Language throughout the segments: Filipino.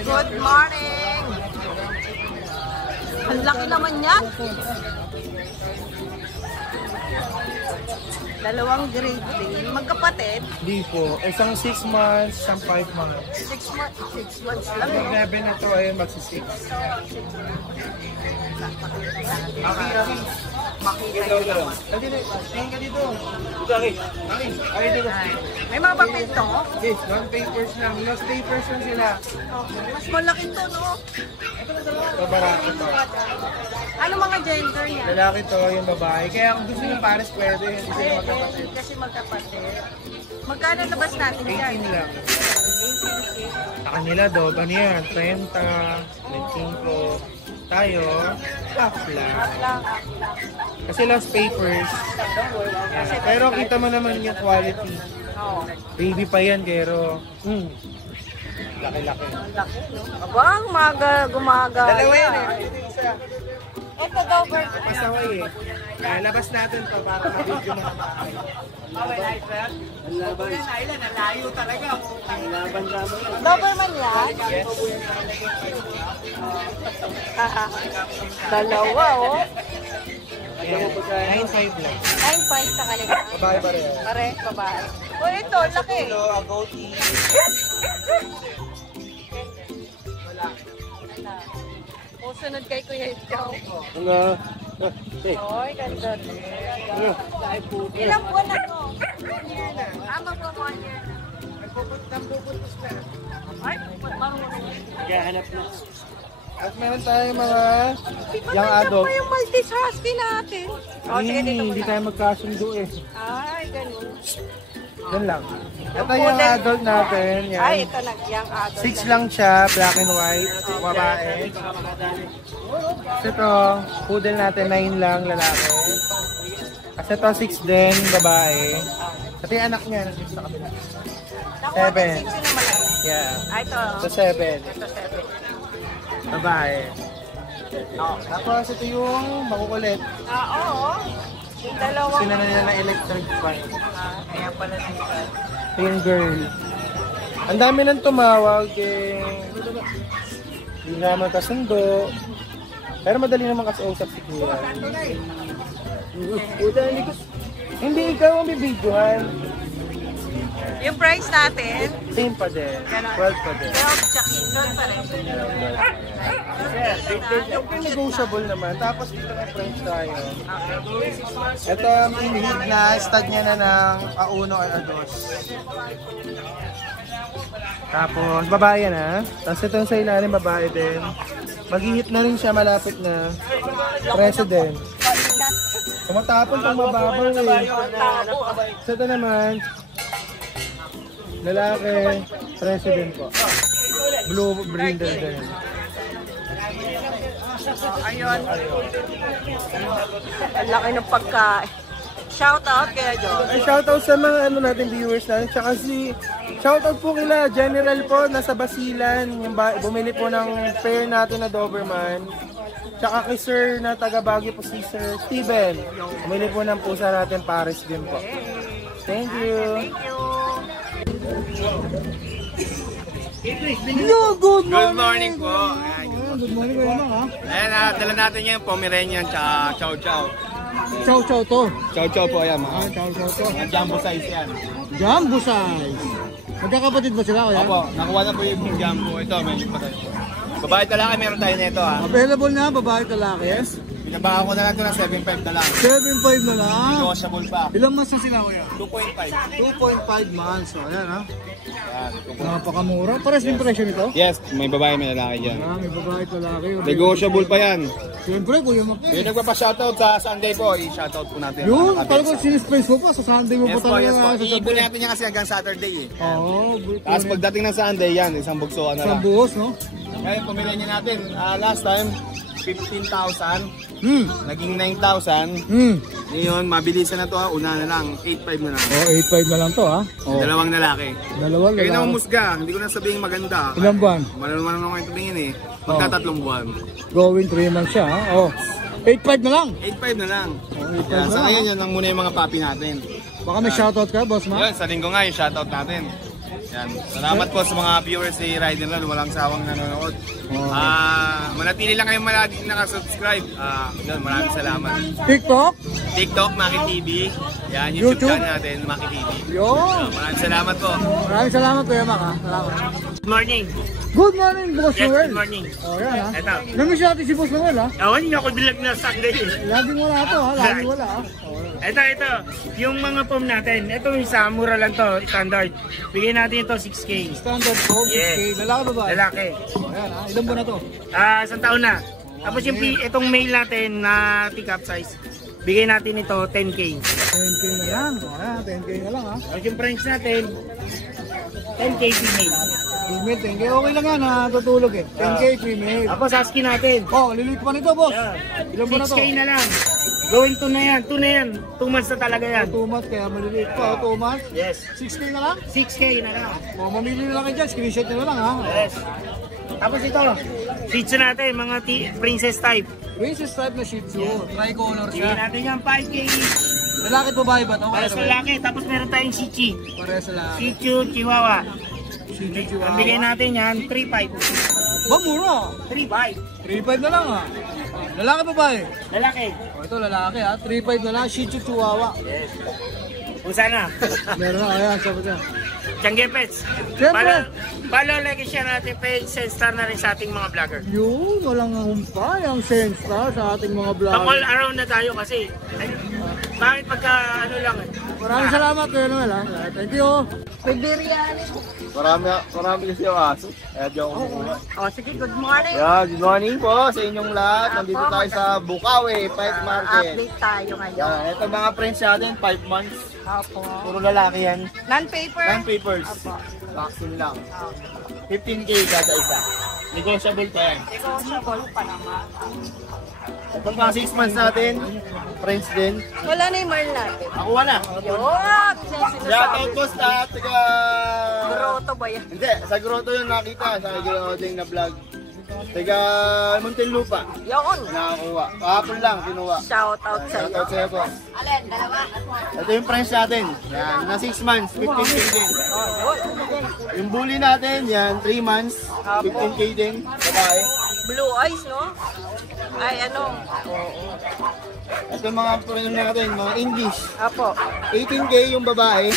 Good morning! Ang laki naman yan! Dalawang grade day. Magkapatid? Hindi po. Isang 6 months, isang 5 months. 6 months. 6 months lang. Yung 11 na to ay magsi-6. Makita nyo naman. May mga papel to? Yes, non-papers lang. Lost papers lang sila. Mas malaki to, no? Ito, barako to. Ano mga gender niya? Lalaki to, yung babae. Kaya kung gusto yung pares, pwede. Hindi sila magkapatid. Kasi magkapatid. Magkano labas natin yan? 18 lang. Sa kanila, ano yan? 30, 25. Tayo, half lang. Kasi lost papers. Yeah. Pero kita mo naman yung quality. Baby pa yan, pero laki-laki. Abang, gumaga. Dalawa yan eh. Ito daw, Bert. Pasaway eh. Kaya labas natin to para ma-video mo. Doberman yan? Yes. Dalawa, oh. Ayan. 9.5 lang. 9.5 sa kanila. Babae pa rin. Pare, babae. O ito, laki. Ito, a goatee. O, sunod kay Kuya Ikaw. Ano? Oy, ganda din. Ilang buwan na to? 1 year na. Magpa 1 year na. Nagpupuntos na. Ay, marunong. Naghahanap na. At meron tayong mga young adult. Ano yung Maltese Husky natin? O, sige, dito Hindi muna. tayo magkasundo eh. Ay, ganun. Yan lang. Ito yung adult natin. Ay, Yan. ito nag-young adult. 6 lang siya, black and white, babae. Ito, poodle natin, 9 lang, lalaki. Kasi ito, 6 din, babae. Ito yung anak niya, nandito sa kabila. 7. Yeah. Ay, ito. Ito 7. Ito 7. Babae. Tapos ito yung makukulit. Oo. Yung dalawang. Sila na nila na electric fan. Kaya pala na ito. Ito yung girl. Ang dami nang tumawag eh. Hindi naman kasundo. Pero madali naman kasi usap si Kuya. Hindi ikaw ang bibidyohan. Yung price natin, Same pa din. 12 pa din. 12 tsaka 12 pa rin. Siyempre negotiable naman. Tapos dito may French tayo. Ito ang inhig na stud niya na ng A1 or A2. Tapos babae yan ha. Tapos ito sa ilalim babae din. Mag-hit na rin siya, malapit na. President. Tumatapon pang mababaw eh. So ito naman, lalaki, president po. Blue brindle din. Ayun. Ang laki ng pagkain. Shout out kaya John. Ay, shoutout sa mga natin viewers natin. Tsaka shoutout po kila General po, nasa Basilan. Yung bumili po ng pair natin na Doberman. Tsaka kay Sir na taga Baguio po si Sir Steven. Bumili po ng pusa natin Paris din po. Thank you. Thank you. Good Good morning po. Ayan, Good morning kayo naman ha. ayan dala natin yung Pomeranian tsaka Chow Chow. Chow chow to. Chow Chow po yan, Ah, chow chow to. Ang jumbo size yan. Jumbo size. Magkakapatid ba sila kuya? Opo, nakuha na po yung jumbo. Ito, may pa tayo. Babae talaga, meron tayo nito ha. Available na babae talaki. Yes. Binabahan ko na lang ito ng 7.5 na lang. 7.5 na lang. Negotiable pa. Ilang months na sila kuya? 2.5. 2.5 months. So, ayan ha. Yan, 2.5. Napakamura. Pares din presyo nito? Yes, may babae, may lalaki dyan. Ah, may babae talaki. Negotiable pa yan. Siyempre, kuya mo. Yung nagpapa-shoutout sa Sunday po, i-shoutout po natin. Yung Mga talagang kabisa. sinispace mo pa sa Sunday mo Yes pa po, talaga. yes po. sa Iibon natin yan kasi hanggang Saturday eh. Oo. Tapos pagdating ng Sunday yan, isang bugso na Sa lang. buhos, no? Ngayon, pumili niya natin. Last time, 15,000. Naging 9,000. Ngayon, mabilisan na to ha. Una na lang, 8,500 na lang. Oh, 8.5 na lang to ha. Oh. Dalawang lalaki. Dalawang Kayo na lalaki. umusga, hindi ko na sabihin maganda. Ilang buwan? Malaman naman kayo tumingin eh. Magta-3 buwan. Going 3 months siya ha. Oh. 8.5 na lang. 8,500 na lang. Oh, 8.5 Yan, na sa lang. ngayon, yan lang muna yung mga papi natin. Baka may shoutout ka, boss ma? Yan, sa linggo nga yung shoutout natin. Yan. Salamat po sa mga viewers si Ride and Roll, walang sawang nanonood. Manatili lang kayong malaging nakasubscribe. Yun, maraming salamat. TikTok, Maki TV. Yan, YouTube channel natin, Maki TV. Maraming salamat po. Maraming salamat Kuya Mac ha. Salamat. Good morning. Good morning, Boss Yes, Noel. good morning. Oh, yan ha. Ito. Namiss natin si Boss Noel ha. Hindi ako bilag na Sunday. Laging wala ito ha. Laging wala ha. Ito. Yung mga foam natin. Ito yung isa, mura lang to, standard. Bigyan natin ito 6K. Standard foam, 6K. Lalaki ba ba? Lalaki. Ayan ha. Ilan ba na to? Isang taon na. Tapos yung itong male natin na pick-up size. Bigyan natin ito 10K. 10K na lang. Ayan, 10K na lang ha. Tapos yung French natin, 10K female. Female, 10K. Okay lang yan ha. Tutulog eh. 10K female. Tapos husky natin. Oh, lilit pa nito boss. Ilan ba na to? 6K na lang. Going to na yan. 2 na yan. 2 months na talaga yan. 2 months kaya maliliit pa. 2 months. Yes. 6K na lang? 6K na lang. Oh, mamili na lang kayo dyan. Screenshot nyo na lang ha. Yes. Tapos ito, Shih Tzu natin, mga princess type. Princess type na Shih Tzu. Tricolor Bigyan siya. natin yan 5K. Lalaki at babae ba ito? Para sa lalaki. Tapos meron tayong Shih Tzu. Pareha sa lalaki. Shih Tzu, Chihuahua. Shih Tzu Chihuahua. Ang bigay natin yan, 3.5. Ba, mura. 3.5. 3.5 na lang ha. Lalaki babae? Lalaki. Oh, ito lalaki ha. 3.5 na lang. Shih Tzu Chihuahua. Yes. Usa na. Meron na. Ayan, sabi niya. Tiangge Pets. Siyempre. Follow, like, share natin page. Send star na rin sa ating mga vlogger. Yun, walang humpay ang Senstar sa ating mga vlog. All around na tayo kasi. Bakit pagka ano lang eh. Maraming salamat Kuya Noel ha. Thank you. Marami kasi yung aso. Kaya di ako kumuha. Sige, good morning. Yeah, good morning po sa inyong lahat. Nandito tayo sa Bukawi, Pet Market. Update tayo ngayon. Yan, ito mga friends natin, 5 months. Opo. Puro lalaki yan. Non-paper? Non-papers. Opo. Vaccine lang. 15K kada isa. Negotiable pa yan. Negotiable pa naman. Itong mga 6 months natin, friends din. Wala na yung Merl natin. Ako wala. Yun! Shoutout po sa taga... Grotto ba yan? Hindi, sa grotto yung nakita. Sa grotto na vlog. Taga Muntinlupa. Yun! Nakakuha. Kahapon lang, kinuha. Shout out sa iyo. Shoutout sa'yo po. Alin, dalawa? Ito yung friends natin. Yan, na 6 months, 15K din. Oh, yun. Yung bully natin, yan, 3 months, 15K din. Babae. Blue eyes, no? Ay, ano? Ito yung mga friends natin, mga English. Apo. 18K yung babae.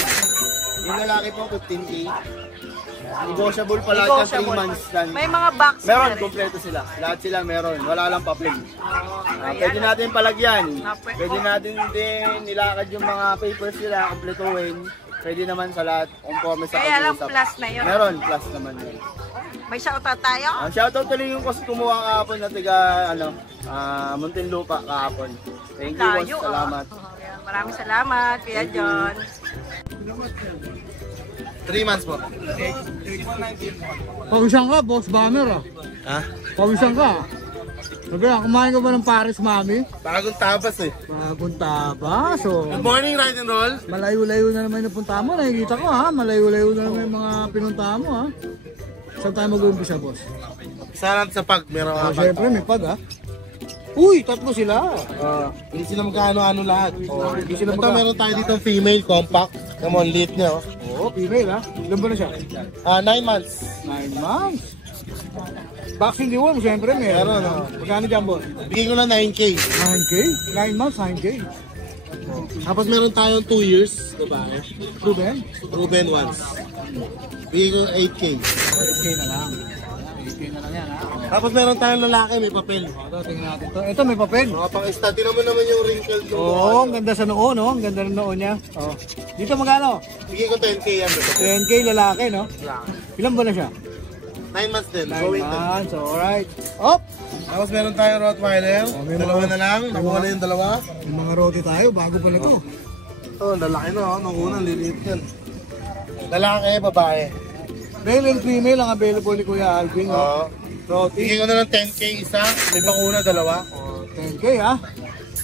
Yung lalaki po, 15K. Negotiable pa lahat yung 3 months. May mga box Meron, na rin. kompleto sila. Lahat sila meron. Wala lang pa-play. Pwede natin palagyan. Pwede natin din nilakad yung mga papers nila, kompletuhin. Pwede naman sa lahat. Conforme sa Kaya lang pag-uusap. plus na yun. Meron, plus naman yun. May shout out tayo? Shoutout tuloy yung kasi kumuha kahapon na tiga, Muntinlupa kahapon. Thank you, boss. Tayo, Salamat. Maraming salamat, Kuya John. 3 months po. Pawisan ka, Boss Bomber ah. Ha? Pawisan ka. Sabi lang, kumain ka ba ng Paris Mami? Bagong tapas eh. Bagong tabas. So, Good morning, Ride and Roll. malayo-layo na naman yung napunta mo. Nakikita ko ha. Malayo-layo na naman yung mga pinunta mo ha. Saan tayo mag-uumpisa, boss? Sana sa pag, meron Oh, syempre, may pag ha. Uy, tatlo sila. Hindi sila magkano-ano lahat. Hindi sila Ito magka... meron tayo dito female compact. Come on, lit niya. Oo, female ha. Ilan ba na siya? 9 months. 9 months. Vaccine deworm, syempre meron. Magkano dyan, boss? Bigyan ko na 9K. 9K? 9 months, 9K. Tapos meron tayong 2 years, diba? Proven? Proven ones. Bigyan ko 8K. 8K na lang. 8K na lang yan ha. Tapos meron tayong lalaki, may papel. Ito, tingnan natin to. Ito, may papel. Mga pang-stud. Tinan mo naman yung wrinkle. Oo, ang ganda sa noo, no? Ang ganda ng noo niya. Oh. Dito magkano? Bigyan ko 10K yan. 10K lalaki, no? Ilan ba na siya? 9 months din. 9 Going din. months, alright. Op! Tapos meron tayong Rottweiler. may Dalawa mga- na lang. Nakuha na yung dalawa. Yung mga roti tayo, bago pa na to. Ito, lalaki na. Nung unang liliit yan. Lalaki, babae. Male and female ang available ni Kuya Alvin, no? Oo. Roti. Bigyan ko na ng 10K isa. May bakuna, dalawa. 10K, ha?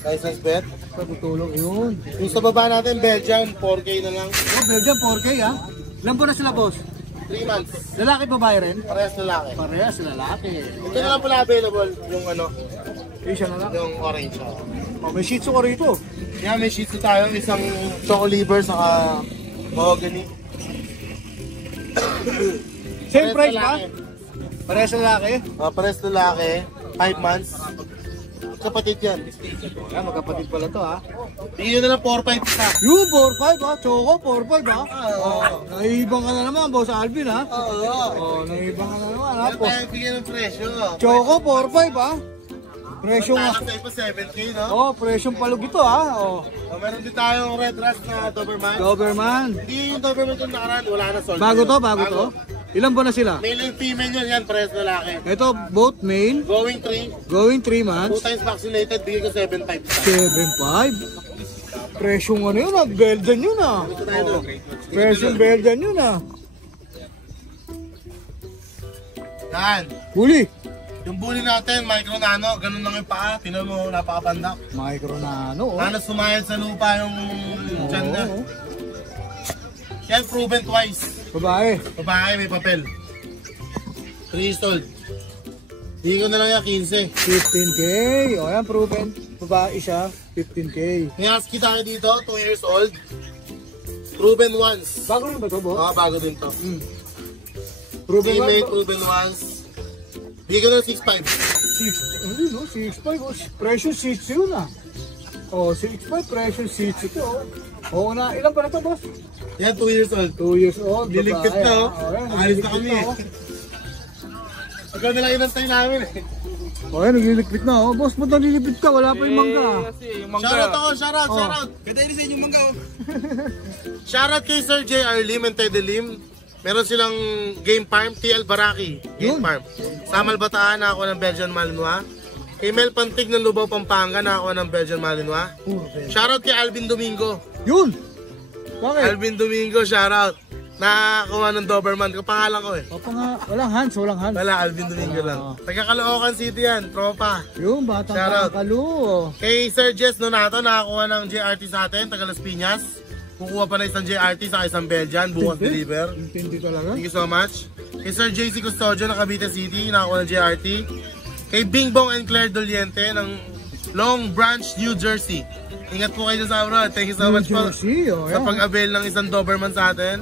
License bet. Sa tutulong yun. Yung sa baba natin, Belgian, 4K na lang. Oh, Belgian, 4K, ha? Ilan po na sila, boss? 3 months. Lalaki babae rin? Parehas lalaki. Parehas, lalaki. Ito na lang pala available, yung Isa na lang. yung orange. Oh, may shih tzu ka rito. Yan, may shih tzu tayo, isang choco liver, saka mahogany. Same price ba? Parehas lalaki? Pares lalaki, 5 months. Kapatid yan. Ayan, magkapatid pala to ha. Bigyan na lang 4-5 isa. Yung 4-5 ha, Choco 4-5 ha. Nahihibang ka na naman, Boss Alvin ha. Nahihibang ka na naman ha. Ano tayo bigyan ng presyo? Choco 4-5 ha. Presyong, Takas tayo pa 7K, no? presyong palug ito ha. Meron din tayong red rust na Doberman. Doberman. Hindi yung Doberman yung nakaraan, wala na sold. Bago to? Ilan ba na sila? Male and female yun, yan, pares lalaki. Ito, both male, Going 3, going 3 2 months. times vaccinated, bigyan ko 7.5 isa. 7.5. Presyong ano yun ha, Belgian yun ha. Ito tayo doon. Presyong Belgian yun ha. Yan. Huli. Yung bully natin, micro nano, ganun lang yung paa. Tinan mo, napakapandak. Micro na ano. Halos sumayad sa lupa yung tiyan niya. Yan, proven twice. Babae. Babae, may papel. 3 years old. Hindi ko na lang yan, 15. 15K. O yan, proven. Babae siya, 15K. May husky tayo dito, 2 years old. Proven once. Bago rin ba ito, boss? Bago din to. Proven Female, ba? proven once. Bigyan ko na 6.5. 6, hindi no, 6.5. Precious 6 yun ah. O, 6.5, precious 6 ito. Oo na, ilan pa na ito, boss? Yan, 2 years old. 2 years old. Liligpit babae, na, oh. ah. O, yan, Alis na nagliligpit kami eh. oh. Ikaw nila inantay namin eh. O yan, nagliligpit na oh. Boss, ba't nagliligpit ka? Wala pa yung mangga. Shoutout ako, shoutout. Ganda rin sa inyong mangga. Shoutout kay Sir J.R. Lim and Teddy Lim. Meron silang game farm, TL Baraki. Game Yun. farm. Samal Bataan, nakakuha ng Belgian Malinois. Kay Mel Pantig ng Lubao, Pampanga, nakakuha ng Belgian Malinois. Shoutout kay Alvin Domingo. Yun! Bakit? Alvin Domingo, shoutout. Nakakuha ng Doberman. Kapangalan ko eh. Papa nga, walang hands, walang hands. Wala, Alvin Domingo lang. Taga Caloocan City yan, tropa. Yung batang Shoutout. kakalu. Kay Sir Jess Nonato, nakakuha ng JRT sa atin, taga Las Piñas. Kukuha pa na isang JRT sa isang Belgian, bukas deliver. Intindi talaga. Thank you so much. Kay Sir JC Custodio ng Cavite City, nakakuha ng JRT. Kay Bing Bong and Claire Doliente ng Long Branch, New Jersey. Ingat po kayo sa abroad. Thank you so much po Jersey, oh, sa yan. pag-avail ng isang Doberman sa atin.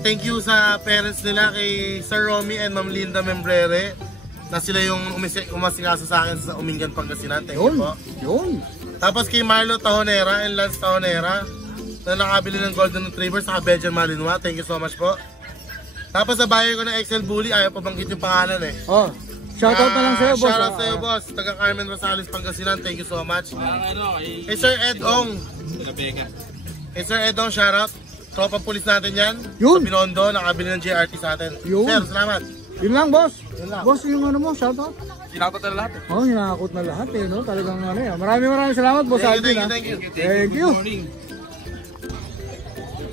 Thank you sa parents nila kay Sir Romy and Ma'am Linda Membrere na sila yung umasikasa sa akin sa Umingan, Pangasinan. Thank you Yun, po. yun. Tapos kay Marlo Tahonera and Lance Tahonera na nakabili ng Golden Retriever sa Belgian Malinois. Thank you so much po. Tapos sa buyer ko ng XL Bully, ayaw pa banggit yung pangalan eh. Oh, shoutout na lang sa'yo, boss. Shoutout sa'yo, boss. Taga Carmen Rosales, Pangasinan. Thank you so much. Kay Sir Ed Ong. Kay Sir Ed Ong, shoutout. Tropang pulis natin yan. Yun. Sa Binondo, nakabili ng JRT sa atin. Yun. Sir, salamat. Yun lang, boss. Yun lang. Boss, yung ano mo, shoutout. Sinakot na lahat. Oh, hinakot na lahat eh, no? Talagang ano eh. Maraming salamat, boss Thank you, Alvin. thank you, ah. thank you. Thank you.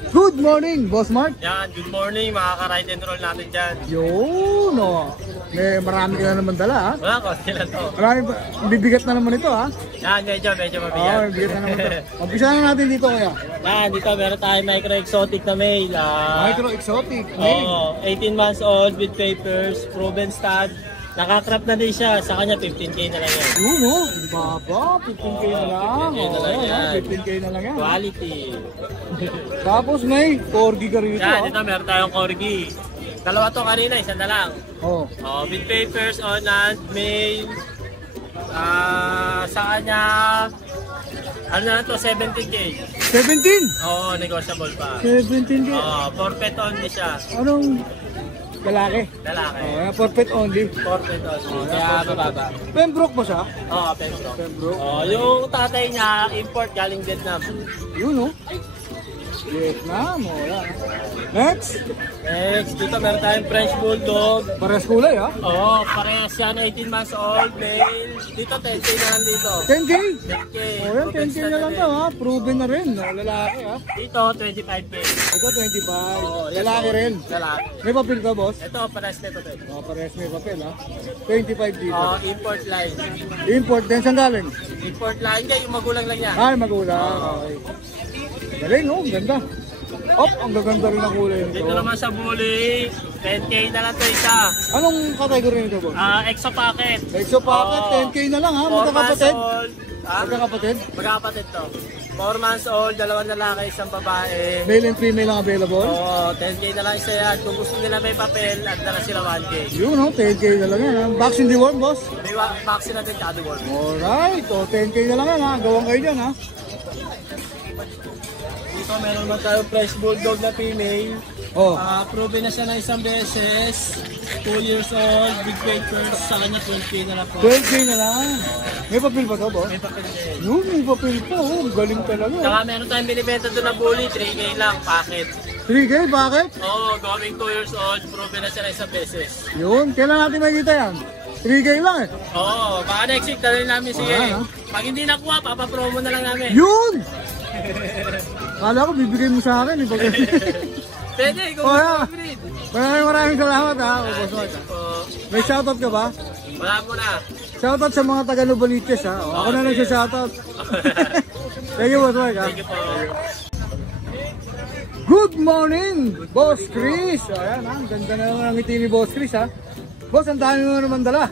Good morning, Boss Mark. Yan, good morning mga ka-ride and roll natin dyan. Yun, oh. Marami ka na naman dala, ha? Wala ko, sila to. Marami pa, bibigat na naman ito, ha? Yan, medyo Oo, mabigat. bibigat na naman ito. Umpisa na natin dito, kuya. Yan, dito meron tayong micro-exotic na male. Micro exotic. Male. Oo, 18 months old with papers, proven stud. Nakakrap na din siya, sa kanya 15K na lang yan. Yun, oh. Baba, 15K na lang. 15K na lang Oo, yan. 15K na lang yan. Quality. Tapos may corgi ka rin ito, Yan, ha? dito meron tayong corgi. Dalawa to kanina, isa na lang. Oh. With papers on land, male. Sa kanya, ano na to, 17K. 17? Oo, negotiable pa. 17K. Forfeit only siya. Anong lalaki? Lalaki. Oh, perfect only. Forfeit only. Kaya bababa. Pembroke ba siya? Oo, Pembroke. Pembroke. Yung tatay niya, import galing Vietnam. Yun, oh. Vietnam, wala. Next. Next, dito meron tayong French Bulldog. Parehas kulay, ha? Oo, parehas yan, 18 months old, male. Dito, 10K na lang dito. 10K? 10K. Oh, yan, 10K na lang to, ha? Proven na rin, no? Lalaki, ha? Dito, 25K. Ito, 25. Oo, yan Lalaki po. rin. Lalaki. May papel ka, boss? Ito, parehas nito. Oh, parehas may papel, ha? 25 dito. Import line. Import din, saan galing? Import line, hindi, yung magulang lang yan. Ay, magulang. Okay. Galing, oh. Ganda. Op, ang gaganda rin ang kulay nito. Dito naman sa bully, 10K na lang to isa. Anong category nito, boss? Exo packet. Exo packet, Oo. 10K na lang, ha? 4 months Magkakapatid. old. Magkakapatid? Magkakapatid to. 4 months old, 2 lalaki, 1 babae. Male and female ang available? Oo, 10K na lang isa yan. Kung gusto nila may papel, at na sila 1K. Yun, 10K na lang yan. Vaccine deworm, boss? May vaccine natin kada worm. Alright, 10K na lang yan ha. Gawang kayo dyan ha. Dito meron naman tayong fresh bulldog na female. Oh, Proven na siya ng 1 beses. 2 years old, big papers. Sa kanya 12K na lang po. 12K na lang. May papel ba ito, boss? May papel din. Yun, may papel pa. Galing talaga. Saka meron tayong binibenta doon na bully, 3K lang, packet. 3K, bakit? Oo, going 2 years old, proven na siya ng 1 beses. Yun, kailan natin makikita yan? 3K lang eh. Oo, baka next week talin namin sige. Ah. Pag hindi nakuha, papapromo na lang namin. Yun! Kala ko bibigay mo sa akin eh. Pwede, kung Oh, gusto yeah. mo breed. Maraming salamat ha. Boss Mike, ha? May shoutout ka ba? Wala mo na. Shoutout sa mga taga Novaliches ha. Ako na lang siya shoutout. Thank you, Boss Mike ha. Thank you po. Good morning, Boss Chris. Ayan ha, ganda na naman ang ngiti ni Boss Chris ha. Boss, ang dami mo naman dala.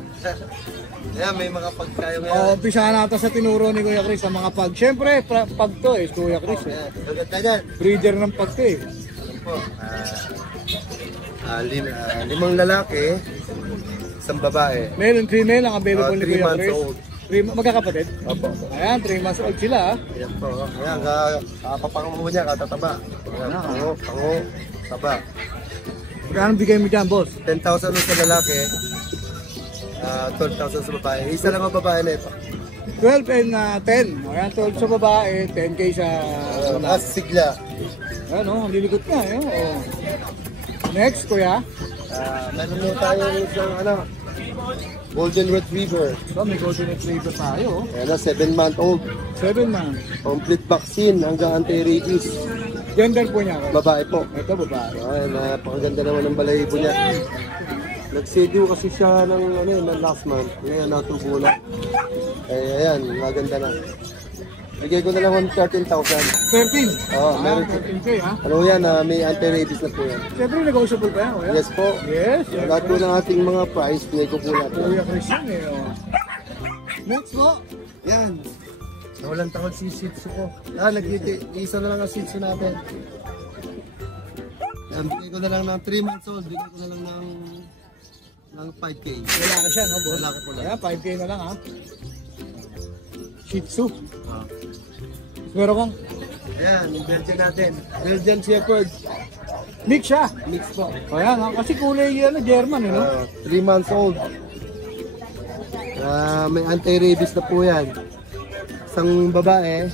Ayan, may mga pagkayo ngayon. Umpisahan natin sa tinuro ni Kuya Chris sa mga pag. Siyempre, pag to eh, Kuya Chris. Eh. Maganda dyan. Breeder ng pag to eh. Po. 5 lalaki, 1 babae. Male and female ang available ni 3 Kuya months Chris. old. Magkakapatid? Opo. Ayan, 3 months old sila ha. Ayan po. Ayan, kapapango niya, katataba. Ayan, pango, taba. Magkano bigay mo dyan, boss? 10,000 sa lalaki, 12,000 sa babae. Isa lang ang babae na ito. 12 and 10. Ayan, 12 sa babae, 10K sa lalaki. Sigla. Ayan o, ang lilikot nga eh. Oh. Next, kuya. Meron na tayo ng Golden Retriever. So, may golden retriever tayo. Ayan na, 7-month-old. 7 months. Complete vaccine hanggang anti-rabies. Gender po niya. Babae po. Ito, babae. Ay, napakaganda naman ng balahibo niya. Nag-schedule kasi siya ng last month. Ngayon, natubo na. Eh, ayan, maganda na. Bigay ko na lang 13,000. 13. Oo, meron. 13K ha. Ano yan, may anti-rabies na po yan. Siyempre, negotiable pa yan, kuya. Yes po. Yes. Lahat po ng ating mga price, pinay ko po natin. Kuya Christian eh. Oh. Next po. Yan. Nawalan takot si Shih Tzu ko. Isa na lang ang Shih Tzu natin. Yan, bigay ko na lang ng 3 months old. Bigay ko na lang ng 5K. Lalaki siya, no, boss? Lalaki po lang. Ayan, 5K na lang ha. Shih Tzu. Meron kang Ayan, yung Belgian natin. Belgian Shepherd. mix siya. Mix po. Ayan ha, kasi kulay German eh, no? 3 months old. May anti-rabies na po yan. Isang babae.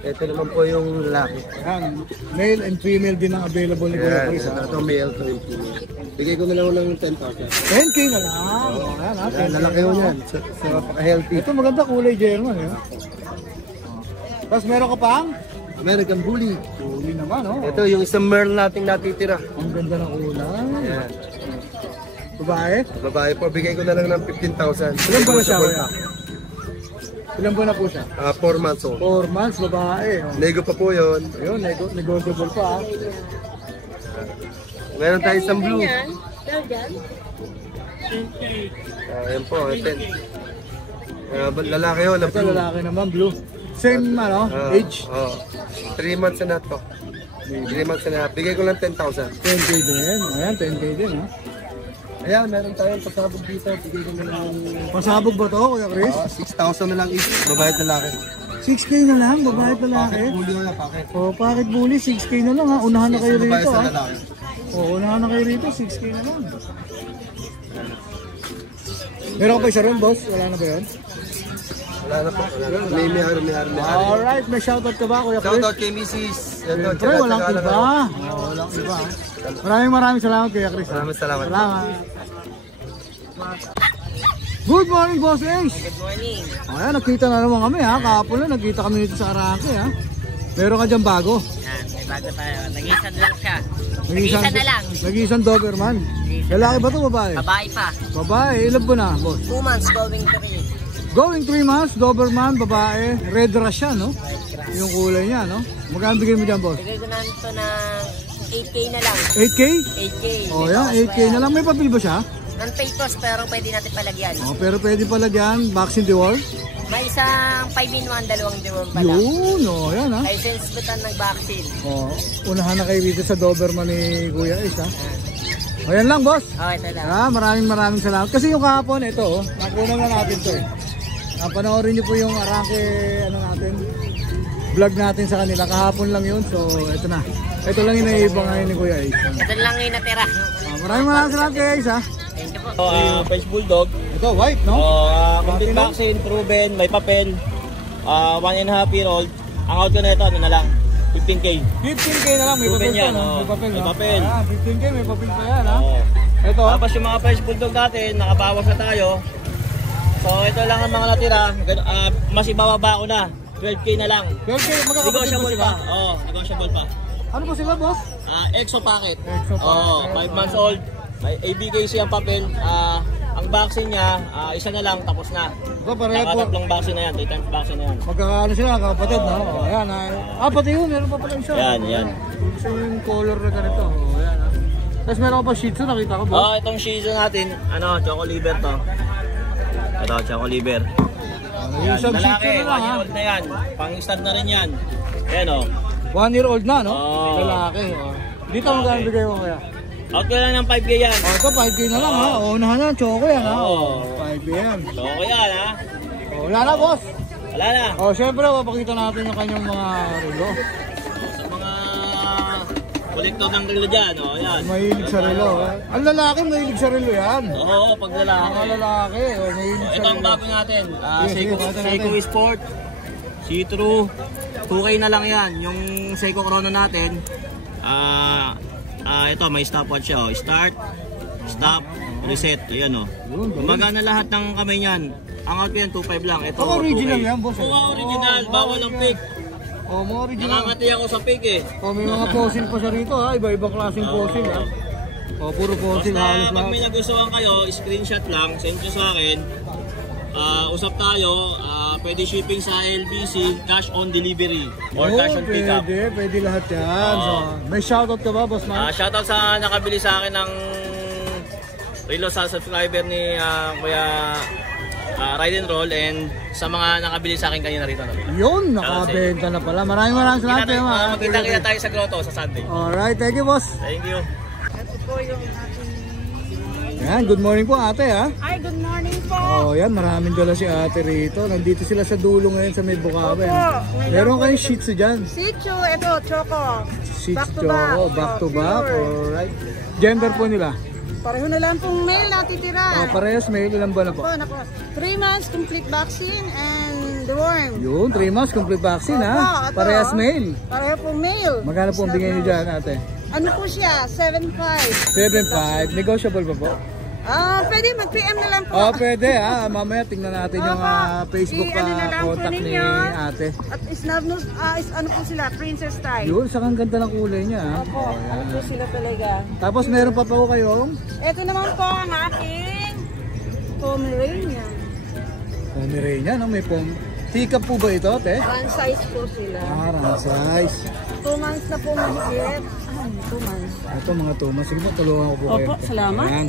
Ito naman po yung lalaki. Ayan, male and female din ang available ni Kuya Ayan, Chris ha. ito male to yung female. Bigay ko na lang ng 10,000. 10K na lang. Ayan ha, 10K Ayan, lalaki na yun lang. yan. So, healthy. Ito maganda kulay German eh. Tapos meron ka pang? American Bully. Kulay naman oh. Ito yung isang merl nating natitira. Ang ganda ng kulay. Ayan. Babae? Babae po, bigay ko na lang ng 15,000. Ilan ba na siya kuya? Ilan ba na po siya? 4 months old. 4 months, babae. Oh. Nego pa po yun. Ayun, negotiable pa. Meron tayo isang blue. Belgian? Ayan po, 10. Lalaki yun, na Ito blue. lalaki naman, blue. Same age. 3 months na to. 3 months na. Bigay ko lang 10,000. 10K din. Ayan, 10K din ha. Ayan, meron tayong pasabog dito. Bigay ko na lang Pasabog ba to, Kuya Chris? 6,000 na lang each. Babae at lalaki. 6K na lang, babae at lalaki. Bully ko na, pakit. O, packet bully, 6K na lang ha. Unahan na kayo Babae rito sa ha. lalaki. O, unahan na kayo rito, 6K na lang. Meron ka pa isa ron, boss? Wala na ba yun? Wala na po. May Alright, may shoutout ka ba, Kuya Chris? Shoutout kay Mrs. Ito, Siyempre, walang iba. Walang iba. Maraming salamat, Kuya Chris. Maraming salamat. Salamat. Good morning, Boss Ace. Good morning. Ayan, nakita na naman kami ha. Kahapon na, nagkita kami nito sa Arangke ha. Meron ka dyan bago. Yan, may bago tayo. Nag-isan lang siya. Nag-iisang Nag-iisa na lang. Nag-iisang Doberman. Lalaki ba ito, babae? Babae pa. Babae, ilan po na, boss? 2 months going 3. Going 3 months, Doberman, babae. Red rush yan, no? Yung kulay niya, no? Magkano bigay mo dyan, boss? Bigay ko na ito ng 8K na lang. 8K? 8K. O yan, 8K na lang. May papel ba siya? Non-papers pero pwede natin palagyan. O, pero pwede pala dyan, vaccine deworm. May isang 5-in-1, dalawang deworm pa lang. Yun, oh, yan ha. License butan nag-vaccine. Oh, unahan na kayo dito sa Doberman ni Kuya Ace ha. O yan lang boss. Okay, ito lang. Maraming salamat. Kasi yung kahapon, ito oh, nakuha na natin to eh. Panoorin nyo po yung Arangke, ano natin, vlog natin sa kanila. Kahapon lang yun, so ito na. Ito lang yung naiiba ngayon ni Kuya Ace. Ito lang yung natira. Maraming salamat Kuya Ace ha. Thank you po. French Bulldog. Ito, white no? Complete vaccine, proven, may papel. 1.5 year old. Ang out ko na ito, ano na lang, 15K. 15K na lang, may Proven papel pa yan, no? oh. May papel May no? papel. 15K, may papel pa yan ha. Oo. Ito, Tapos yung mga French Bulldog natin, nakabawas na tayo. So ito lang ang mga natira. Mas ibababa ko na. 12K na lang. 12K, magkakapatid po Negotiable sila. pa. Oo, negotiable pa. Ano po sila boss? Exo packet. Exo packet. Oo, 5 months old. May ABKC ang papel. Ang vaccine niya, isa na lang, tapos na. Ito, pareho po. Nakatatlong vaccine na yan, 3 times vaccine na yan. Magkakaano sila, kapatid no? Oh, ayan ha. Pati yun, meron pa pala isa. Yan. Gusto yung color na ganito. Oh, ayan ha. Tapos meron pa Shih Tzu, nakita ko boss. Itong Shih Tzu natin, Choco Liver to. Ito, Choco Liver. Yan, Isang Shih lalaki, Tzu na lang 1 ha. year old na yan. Pang-stud na rin yan. Ayan o. 1 year old na no? Oo. Lalaki. Oh. Dito magkano bigay mo kaya? Out ko lang ng 5K yan. Oh, ito 5K na lang ha. Oh, unahan na, Choco yan ha. Oo. 5K yan. Choco yan ha. Oh, wala na boss. Wala na. Oh, syempre, papakita natin yung kanyang mga relo. Sa mga kolektor ng relo dyan, yan. Mahilig sa relo. Ang lalaki, mahilig sa relo yan. Oo, pag lalaki. Ang lalaki, mahilig sa Ito ang relo. bago natin. Sige, Seiko Sport. See-through. 2K na lang yan. Yung Seiko Chrono natin. Ito, may stopwatch siya. Start, stop, reset. Ayan o. Gumagana lahat ng kamay niyan. Ang out ko yan, 2.5 lang. Ito, Ang original 2K. yan, boss. Oo, original. Bawal ang fake. Oh, mga original. Nakangati ako sa fake eh. Oh, may mga fossil pa siya rito ha. Iba-ibang klaseng fossil ha. Oh, puro fossil halos Basta pag may lahat. nagustuhan kayo, screenshot lang, send nyo sa akin. Usap tayo, pwede shipping sa LBC, cash on delivery or cash on pickup. Pwede lahat yan. So, may shoutout ka ba, boss man? Shoutout sa nakabili sa akin ng relo sa subscriber ni Kuya Ride and Roll, and sa mga nakabili sa akin kanina rito. Yun, nakabenta na pala. Maraming salamat kayo mga. Magkita-kita tayo sa grotto sa Sunday. Alright, thank you boss. Thank you. Yan, good morning po ate ha. Ay, good morning po. Oh, yan, maraming dala si ate rito. Nandito sila sa dulo ngayon sa may Bukawen. Meron kayong Shih Tzu dyan. Shih Tzu, ito, Choco. Shih Back Tzu to back. Choco, back to back. Alright. Gender po nila. Pareho na lang pong male natitira. Oh, parehas may ilang ba na po? Nako, 3 months complete vaccine and the worm. Yun, 3 months complete vaccine ha. Opo, Parehas ito. male. Pareho pong male. Magkano po ang bigay niyo dyan ate? Ano po siya? 7.5. 7.5. Negotiable pa po? Pwede mag-PM na lang po. Oh, pwede ha. Mamaya tingnan natin yung Facebook ano na lang po contact ni ninyo. ate. At ano po sila? Princess type. Yun, sakang ganda ng kulay niya ha. Opo, ano po sila talaga. Tapos meron pa po kayong Ito naman po ang aking Pomeranian. Pomeranian, no? May Teacup po ba ito, te? Run size po sila. Run size. 2 months na po mahigit. 2 months. Ito mga 2 months. Sige po, tulungan ko po kayo. Opo, salamat. Ayan.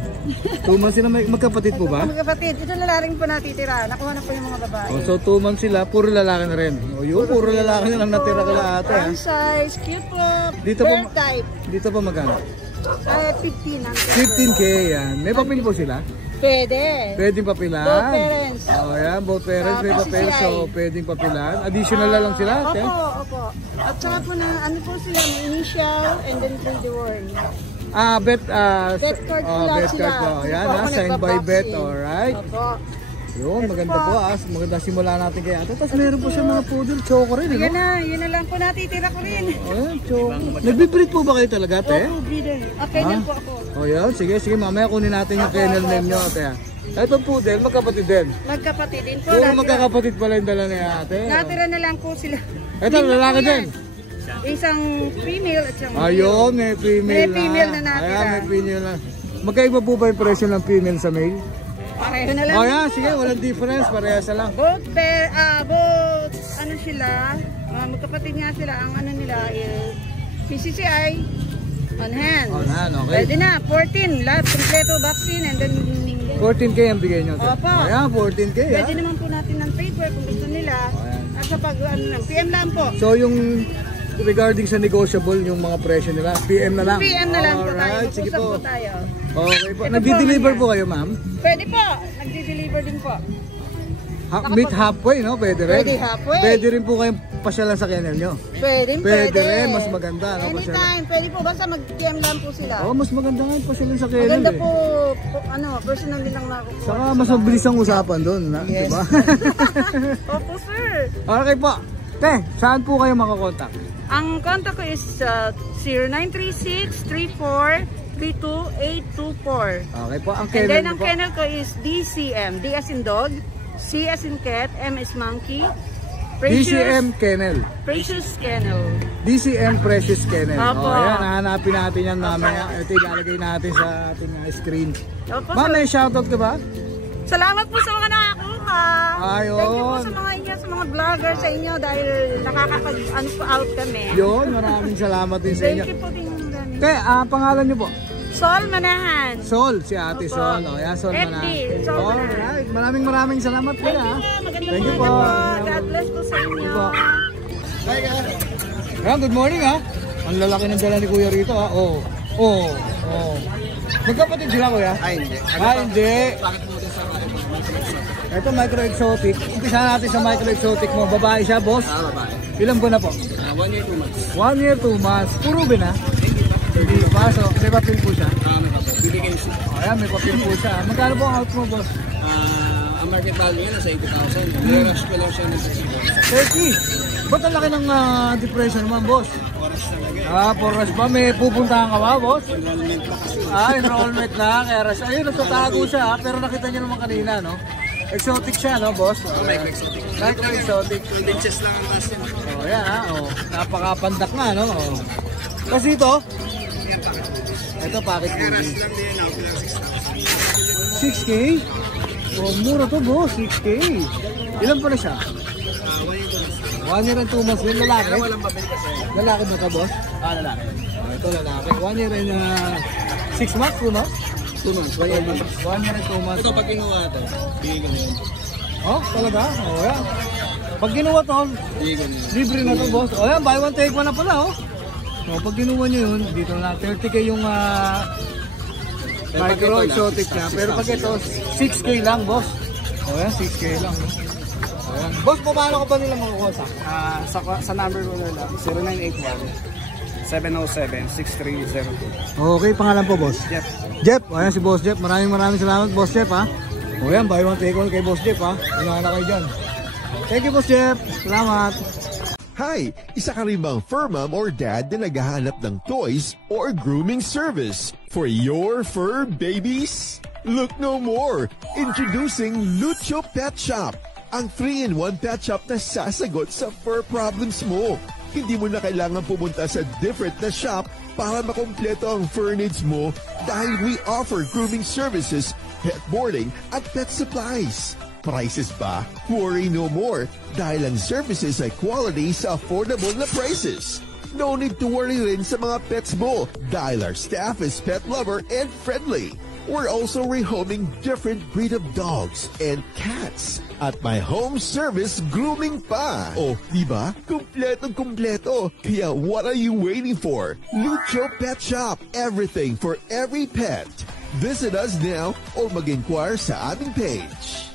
2 months sila, magkapatid po ba? Magkapatid, ito lalaking po natitira. Nakuha na po yung mga babae. Oh, so 2 months sila, puro lalaki na rin. O yun, puro lalaki na lang natira kala ate ha. Run size, cute po. Dito po, Bird type. dito po magkano? 15 ang 15K yan. May papel po sila? Pwede. Pwedeng papilan. Both parents. Oh, yan, both parents may papel. PCCI. So, pwedeng papilan. Additional na lang sila, ate. Opo. At saka po na, ano po sila, may initial and then through the word. Bet card po lahat bet sila. card po. Hindi Yan po ha, ako signed by bet. nagpa-boxing. Alright. Opo. Yun, maganda po ha. Maganda simula natin kay ate. Tapos meron po siya mga poodle. Choco rin, Yan ano? yun na lang po natitira ko rin. Ayan, choco. Nagbe-breed po ba kayo talaga, ate? Opo, breeder. Okay na po ako. O yan, sige. Mamaya kunin natin yung kennel name nyo, ate ha. Ito poodle, magkapatid din. Magkapatid din po. Puro natira. magkakapatid pala yung dala ni ate. Natira na lang po sila. Ito, lalaki din. Isang female at isang male. Ayun, may female May female na natira. Ayan, may female na. Magkaiba po ba yung presyo ng female sa male? Pareho na lang. O yan, sige, walang difference. Parehas na lang. Both ano sila, magkapatid nga sila, ang ano nila is PCCI on hand. On hand, okay. Pwede na, 14, lahat, kompleto vaccine and then 14K ang bigay nyo. Opo. Ayan, 14K ha. pwede naman po natin ng paid square kung gusto nila. At sa pag, PM lang po. So yung regarding sa negotiable, yung mga presyo nila, PM na lang. PM na lang po tayo. Alright, sige Mag-usap po. po tayo. Okay po. Ito Nagdi-deliver po, po kayo, ma'am? Pwede po. Nagdi-deliver din po. Meet halfway, no? Pwede rin. Pwede halfway. Pwede rin po kayong pasyalan sa kennel nyo. Pwede rin, mas maganda, no? Anytime, pwede po. Basta mag-PM lang po sila. Oh, mas maganda nga yung pasyalan sa kennel. Maganda eh. po, personal din lang nakukuha. Saka mas mabilis ang usapan doon, Yes. diba? Opo, sir. Okay po. Te, saan po kayo makakontak? Ang contact ko is 0936-34-32824. Okay po, ang And kennel then nyo ang po. kennel ko is DCM. D as in dog, C as in cat, M as monkey. DCM Kennel. Precious Kennel. DCM Precious Kennel. Opo. O, ayan, hahanapin natin yan mamaya. Ito ilalagay natin sa ating screen. Opo, Ma'am, sir. may shoutout ka ba? Salamat po sa mga nakakuha. Ayun. Thank you po sa mga inyo, sa mga vlogger sa inyo dahil nakakapag-out kami. Yun, maraming salamat din sa inyo. Thank you po din. Te, pangalan nyo po? Sol Manahan. Sol, si Ate Opo. Sol. O, yan, Sol FD, Manahan. Sol Manahan. Alright, maraming salamat po. Thank you po. Magandang Thank you umaga po. po. God bless po sa inyo. po. Ayan, good morning ha. Ang lalaki ng dala ni Kuya rito ha. Oh. Magkapatid sila Kuya? Hindi. Hindi. Ito micro exotic. Umpisa natin sa micro exotic mo. Babae siya, boss? Babae. Ilang buwan na po? 1 year, 2 months. 1 year, 2 months. Puro bin ha? Hindi pa. So, may papel po siya. Bibigyan siya. Ayan, may papel po siya. Magkano po ang out mo, boss? Ang market value niya nasa 80,000. May-rush ko lang siya ng 30. Ba't ang laki ng depression naman, boss? For rush ba? May pupuntahan ka ba, boss? enrollment na kasi. Enrollment na. Kaya rush. Ayun, nagtatago siya. Pero nakita niyo naman kanina, no? Exotic siya, no, boss? Micro exotic. Micro exotic. 12 inches lang ang last niya. Yan, ha? Napakapandak nga, no? Kasi ito, packet May-rush baby. lang din out lang 6,000. 6K? Mura to, boss. 6K. Ilan pa na siya? 1 year and 2 months. Yung lalaki? Pero walang babel kasi. Lalaki ba ka, boss? Lalaki. Ito lalaki. 1 year and 6 months, 2 months? 2 months. 1 year, 2 months. 1 year and 2 months. Ito pag kinuha ito, bigyan mo yun. Oh, talaga? Oh, yan. Pag kinuha to, Bigyan mo yun. libre na to, boss. Oh, yan. Buy one, take one na pala, oh. So, pag kinuha nyo yun, dito na 30K yung micro exotic niya. Pero pag ito, 6K lang, boss. Oh, yan. 6K lang. Oh, yan. Boss, paano ka ba nila makukuha sa? Sa number ko nila, 0981-707-6302. Okay, pangalan po, boss? Jeff. Jeff, ayan si Boss Jeff. Maraming salamat, Boss Jeff, ha. O yan, buy one, take one kay Boss Jeff, ha. Unahan na kayo dyan. Thank you, Boss Jeff. Salamat. Hi! Isa ka rin bang fur mom or dad na naghahanap ng toys or grooming service for your fur babies? Look no more! Introducing Lucho Pet Shop, ang 3-in-1 pet shop na sasagot sa fur problems mo. Hindi mo na kailangan pumunta sa different na shop para makompleto ang fur needs mo dahil we offer grooming services, pet boarding at pet supplies. Prices ba? Worry no more dahil ang services ay quality sa affordable na prices. No need to worry rin sa mga pets mo dahil our staff is pet lover and friendly. We're also rehoming different breed of dogs and cats at my home service grooming pa. Oh, diba? Kumpletong-kumpleto. Kaya what are you waiting for? Lucho Pet Shop. Everything for every pet. Visit us now or mag-inquire sa aming page.